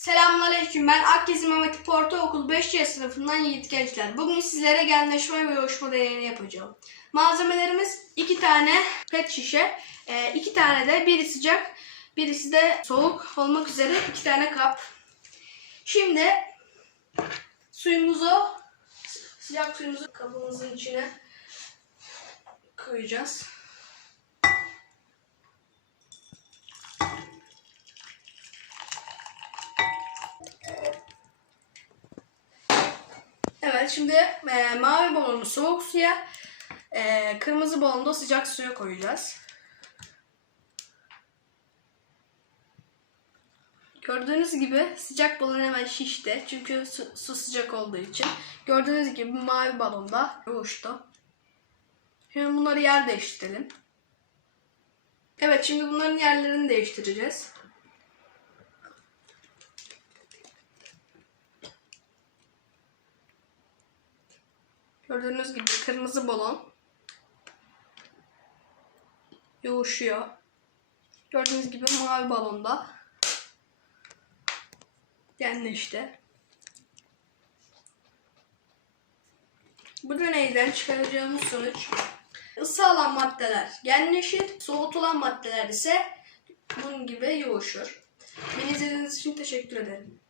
Selamünaleyküm. Ben Akgezi Mehmet Ortaokul 5C sınıfından Yiğit Gençler. Bugün sizlere genleşme ve yoğuşma deneyini yapacağım. Malzemelerimiz iki tane pet şişe, e, iki tane de biri sıcak, birisi de soğuk olmak üzere iki tane kap. Şimdi suyumuzu, sıcak suyumuzu kabımızın içine koyacağız. Evet şimdi e, mavi balonu soğuk suya, e, kırmızı balonu da sıcak suya koyacağız. Gördüğünüz gibi sıcak balon hemen şişti. Çünkü su, su sıcak olduğu için. Gördüğünüz gibi mavi balon da yoğuştu. Şimdi bunları yer değiştirelim. Evet şimdi bunların yerlerini değiştireceğiz. Gördüğünüz gibi kırmızı balon yoğuşuyor. Gördüğünüz gibi mavi balonda genleşti. Bu deneyden çıkaracağımız sonuç ısı alan maddeler genleşir, soğutulan maddeler ise bunun gibi yoğuşur. Beni izlediğiniz için teşekkür ederim.